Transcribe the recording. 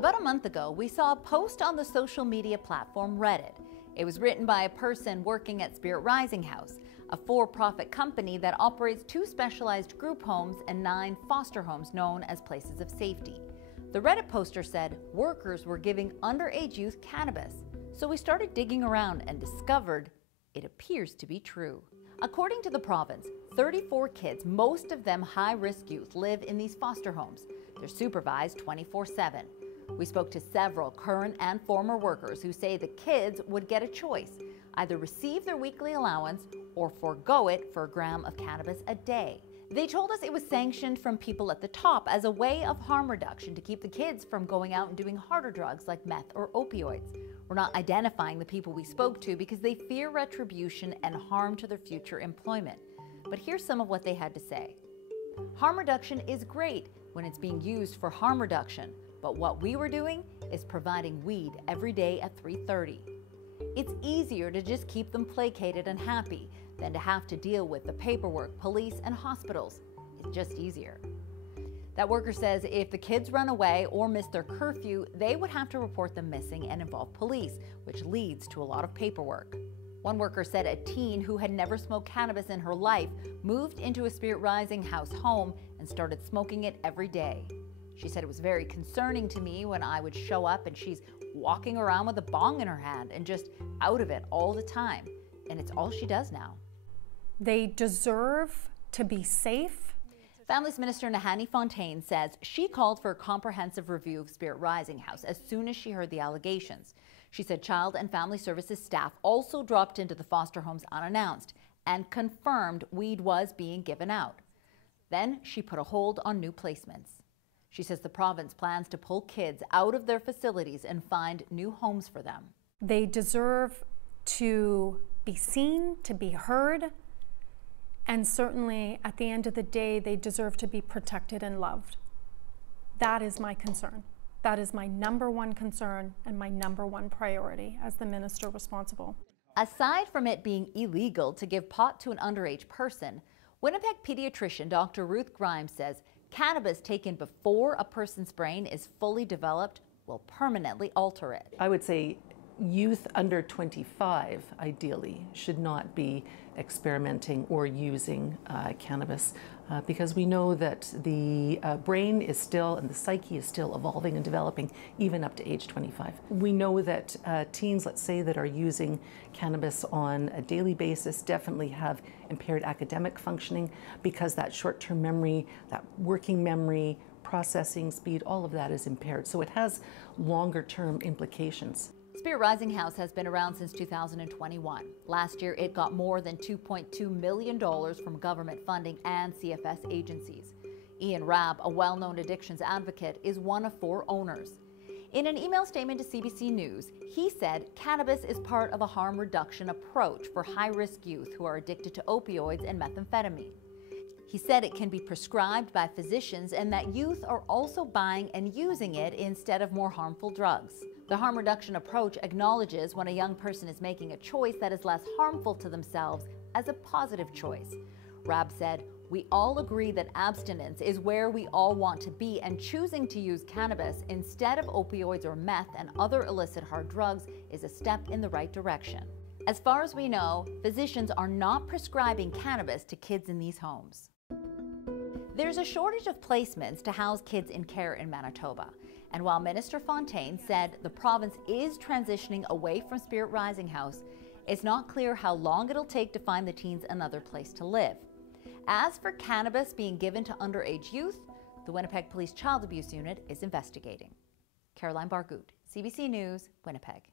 About a month ago, we saw a post on the social media platform Reddit. It was written by a person working at Spirit Rising House, a for-profit company that operates 2 specialized group homes and 9 foster homes known as places of safety. The Reddit poster said workers were giving underage youth cannabis. So we started digging around and discovered it appears to be true. According to the province, 34 kids, most of them high-risk youth, live in these foster homes. They're supervised 24/7. We spoke to several current and former workers who say the kids would get a choice, either receive their weekly allowance or forego it for a gram of cannabis a day. They told us it was sanctioned from people at the top as a way of harm reduction to keep the kids from going out and doing harder drugs like meth or opioids. We're not identifying the people we spoke to because they fear retribution and harm to their future employment. But here's some of what they had to say. Harm reduction is great when it's being used for harm reduction, but what we were doing is providing weed every day at 3:30. It's easier to just keep them placated and happy than to have to deal with the paperwork, police, and hospitals. It's just easier. That worker says if the kids run away or miss their curfew, they would have to report them missing and involve police, which leads to a lot of paperwork. One worker said a teen who had never smoked cannabis in her life moved into a Spirit Rising House home and started smoking it every day. She said it was very concerning to me when I would show up and she's walking around with a bong in her hand and just out of it all the time. And it's all she does now. They deserve to be safe. Families Minister Nahanni Fontaine says she called for a comprehensive review of Spirit Rising House as soon as she heard the allegations. She said Child and Family Services staff also dropped into the foster homes unannounced and confirmed weed was being given out. Then she put a hold on new placements. She says the province plans to pull kids out of their facilities and find new homes for them. They deserve to be seen, to be heard, and certainly at the end of the day, they deserve to be protected and loved. That is my concern. That is my #1 concern and my #1 priority as the minister responsible. Aside from it being illegal to give pot to an underage person, Winnipeg pediatrician Dr. Ruth Grim says cannabis taken before a person's brain is fully developed will permanently alter it. I would say youth under 25, ideally, should not be experimenting or using cannabis because we know that the brain is still and the psyche is still evolving and developing even up to age 25. We know that teens, let's say, that are using cannabis on a daily basis definitely have impaired academic functioning because that short-term memory, that working memory, processing speed, all of that is impaired. So it has longer-term implications. Spirit Rising House has been around since 2021. Last year, it got more than $2.2 million from government funding and CFS agencies. Ian Rabb, a well-known addictions advocate, is one of 4 owners. In an email statement to CBC News, he said cannabis is part of a harm reduction approach for high-risk youth who are addicted to opioids and methamphetamine. He said it can be prescribed by physicians and that youth are also buying and using it instead of more harmful drugs. The harm reduction approach acknowledges when a young person is making a choice that is less harmful to themselves as a positive choice. Rabb said, "We all agree that abstinence is where we all want to be, and choosing to use cannabis instead of opioids or meth and other illicit hard drugs is a step in the right direction." As far as we know, physicians are not prescribing cannabis to kids in these homes. There's a shortage of placements to house kids in care in Manitoba. And while Minister Fontaine said the province is transitioning away from Spirit Rising House, it's not clear how long it'll take to find the teens another place to live. As for cannabis being given to underage youth, the Winnipeg Police Child Abuse Unit is investigating. Caroline Bargout, CBC News, Winnipeg.